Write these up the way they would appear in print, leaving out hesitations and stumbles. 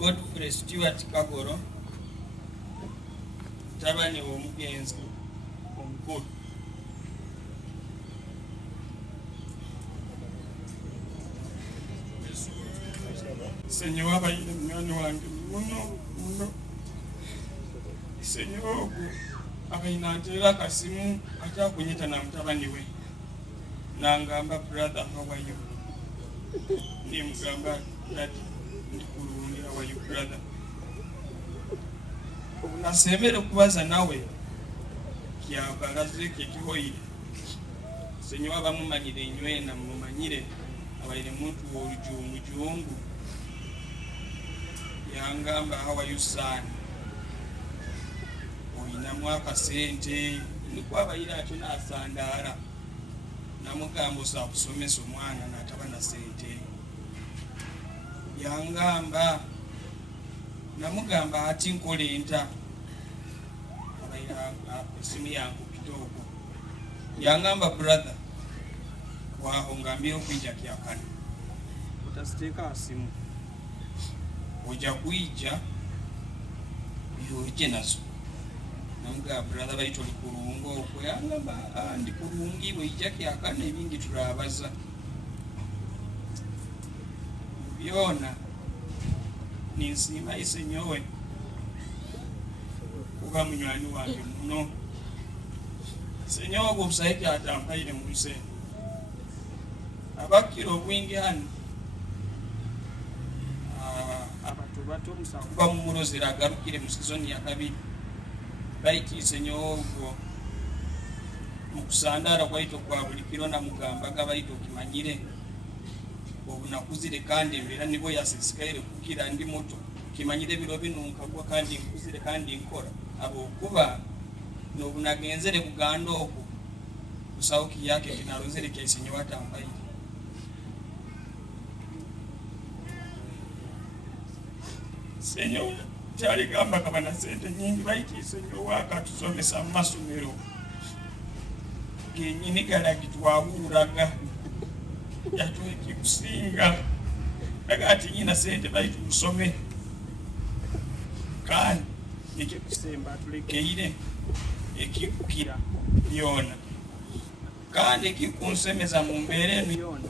Godfrey Stuart owa mutabani w'omugenzi omukulu. Senyowa abayire munywani wange muno. Senyowa ogwo abayina nteera akasimu atakunyita na mutabani we nangamba, brother, how are you? Nimugamba, daddy, ndi kulungi, how are you brother? Nasembera okubaza nawe kyabalaze kekihoire. Senyowa bamumanyire nywena mumanyire abayire muntu w'olujungu. Yangamba, how are you son? Oyinamu akasente? Nikwabayire atyo nasandaala. Namugamba osa kusomesa omwana n'ataba na sente. Yangamba, namugamba ati nkole nta? Abayire esimu yange kitoko. Yangamba, brother, waho ngambira okwijja kyakana. Otasiteeka asimu. Ojja kwijja yoje nazo. Namugamba, brother, bayita oli kulungo okwo. Yangamba, ndi kulungi, bw'ijja kyakana ebindi tulabaza. Byona ninsiima isenyowe kuba munywani wange muno. Senyowa ogwo obusayi atampaire mu nsi. Abakira obwingi hano abato musanvu bamumulozera agalukire mu sizoni ya kabiri. Bayitiise Senyowa ogwo mu kusandaala kwayita okwa buli kiro namugambaga bayita okimanyire obunakuzire kandi embeera nibwo yasisikaire kukira ndi muto. Kimanyire biro binunkagwa kandi nkuzire kandi nkora. Abokuba n'obunagenzere Buganda okwo kusawuki yake kinalozere kya Senyowa atampaire. Senyowa kyaligamba kaba na sente nyingi bayitiise Senyowa akatusomesa mu masomero genyini galagi twawuulaga yatweki kusinga daga ati nyina sente bayitu tusome kandi ekikusemba tulekeire ekikukira byona kandi ekikunsemeza mu mbeera eno yona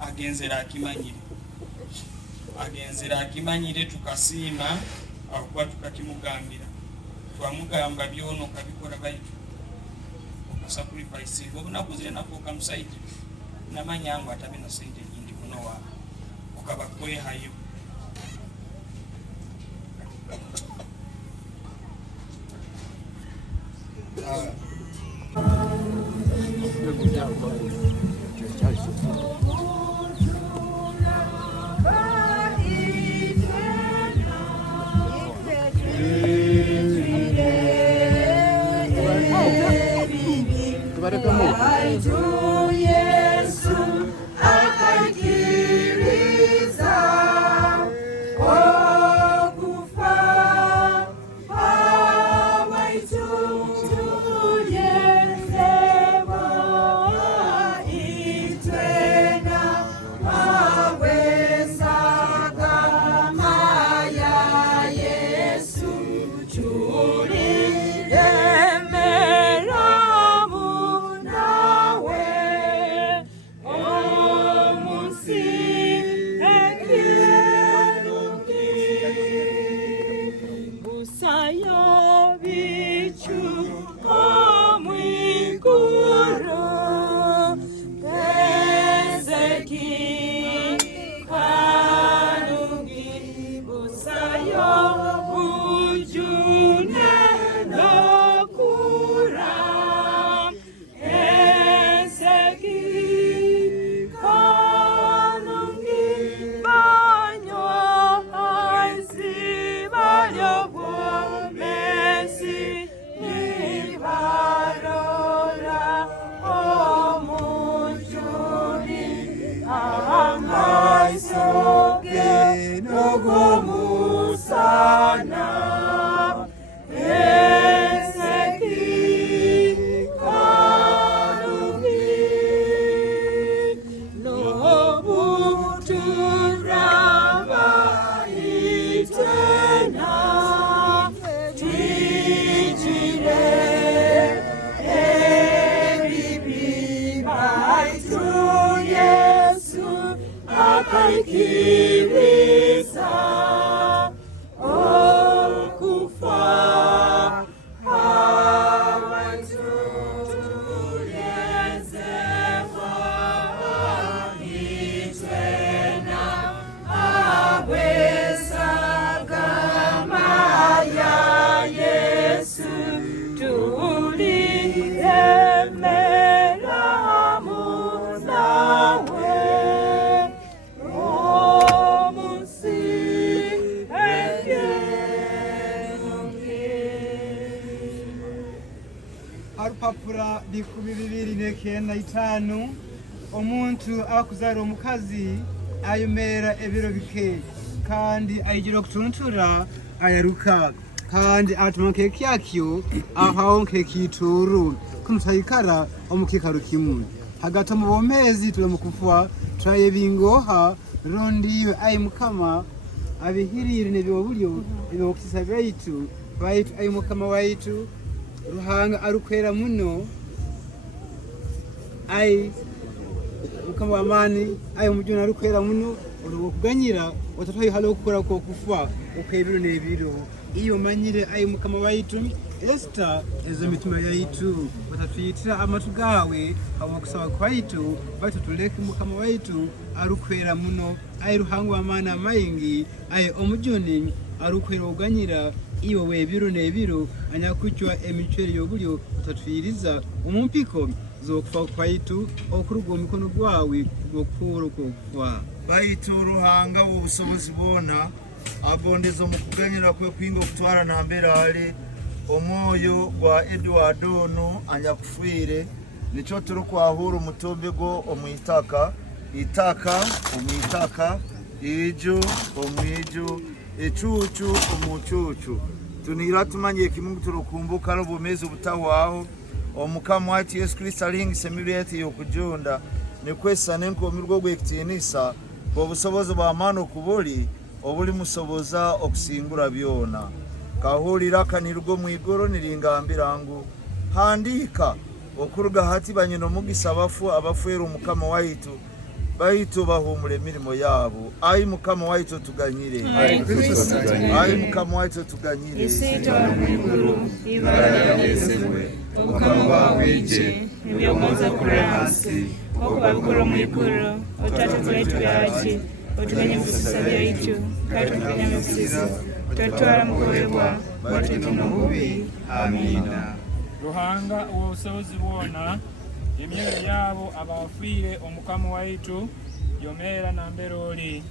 agenzera akimanyire tukasiima akuba tukakimugambira twamugamba byona okabikora bayitu okasacrifice obunakuzire nako okamusaidi namanya ngo atabe na sente nyingi muno wa okaba kwehayo. bikumi 295 omuntu akuzara omukazi ayumera ebiro bike kandi ayigira okutuntura ayaruka kandi atuma keki yakyo ahawo nkekituru kunutayikara omukikaro kimu hagati mu bomezi tule mukufwa turaye bingoha rondiwe ayi mukama abihirire nebyobulyo ebyokisa baitu ayi mukama waitu ruhanga arukwera muno ayi mukama wamani ayi mujuna arukwera muno urugo kuganyira watatayi halo kukora ko kufwa ukebiro nebiro iyo manyire ayi mukama waitu Esther ezo mitima yaitu watatuyitira amatu gawe abo kusaba kwaitu baitu tuleke mukama waitu arukwera muno ayi ruhangu amana maingi ayi omujuni arukwera uganyira iyo webiro nebiro anyakuchwa emicweri yobulyo utatuyiriza umumpiko zokufa kwaitu okurugo mikono gwawe gokuro kokwa baitu ruhanga ubusobozi bona agondezo mu kuganyira kwe kwingo kutwara na mbere ali omwoyo gwa Edward no anyakufwire nico turi kwahura umutombe go omwitaka omwitaka ijo omwijo ecucu omucucu tunira tumanye kimungu turukumbuka no bumeze ubutawaho omukama wati Yesu Kristo alingi semirete yokujonda nekwesa nenkomirwo gwektinisa obusobozi bwa mano kubuli obuli musoboza okusingura byona kahulira kanirwo mwigoro niringambirangu handika okuruga hati banyino mugisa abafwera umukama waitu baitu bahumure emirimo yabo ayi mukama waitu tuganyire ayi mukama waitu tuganyire isito mwiguru ibara yesemwe ukama wawije nibyomoza kurahasi okubakuru mwiguru otatekulaitu byaki otumenye musisa byaitu kati tumenye musisa tutwara mukobebwa batutino bubi amina ruhanga ubusobozi bwona emyoyo yabo abafire omukama waitu yomera na mberoli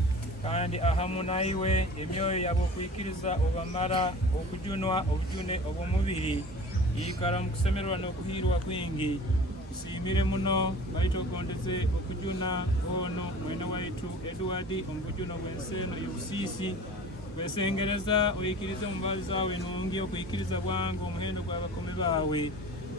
kandi ahamu naiwe emyoyo yabo kwikiriza obamara okujunwa obujune obwomubiri yikara mu kusemerwa n'okuhirwa kwingi usiimire muno baitu okondeze okujuna ono mwena waitu Edward omubujuna bwenseno y'obusisi kwesengereza oyikirize mubazi zawe nongi okuyikiriza bwangu omuhendo gw'abakome bawe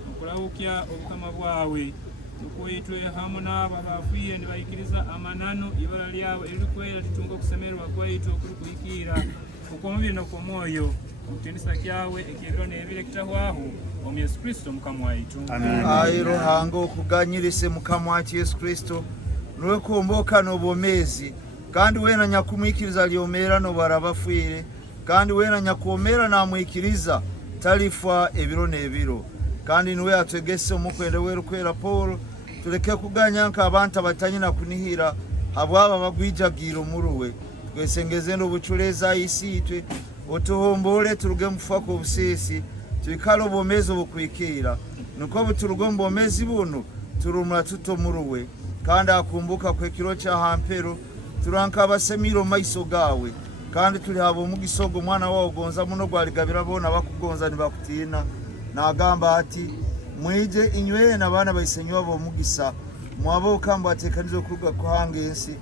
okulawukya obukama bwawe tukwitwe hamu n'abo abafiire nibayikiriza amanano ibara lyawe eririkwera litunga okusemerwa kwaitu okuli kuyikira okw'omubiri n'okw'omwoyo okutendisa kyawe ekyebiro n'ebiro ekitahwaho omu Yesu Kristo mukama waitu ayi ruhanga okuganyirise mukama waitu Yesu Kristo niwe kumboka n'obwomezi kandi wena nyakumwikiriza lyomera nobara bafwire kandi wena nyakuomera namwikiriza talifa ebiro n'ebiro kandi niwe atwegese omukwende werukwera Paul tuleke kuganya nka abantu abatanyina kunihira habwaba bagwijagiro muruwe twesengeze n'obuculeza isitwe otuhombole turuge mufako obusesi twikala obwomezi obukwikira nuko buturuge mu bwomezi buno turumura tuto muruwe kandi akumbuka kwekiro kya hampero turanka abasemiro maiso gawe kandi tuli habo mugisogo mwana wao gonza muno gwaligabira bona bakugonza nibakutina nagamba ati mwije inywe n'abana bayisenywa bo mugisa mwabo kamba atekanizo kuruga kuhanga ensi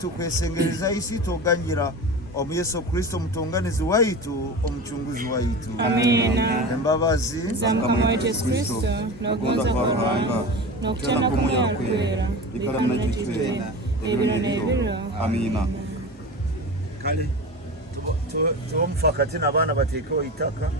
tukwesengereza isi togangira omu Yesu Kristo mutonganizi waitu omuchunguzi waitu amina embabazi zangama waitu Yesu Kristo nogonza kwa ruhanga nokutana kumya kwera ikala mnachitwena ebiro n'ebiro amina kale tubomufakati n'abana batekeho itaka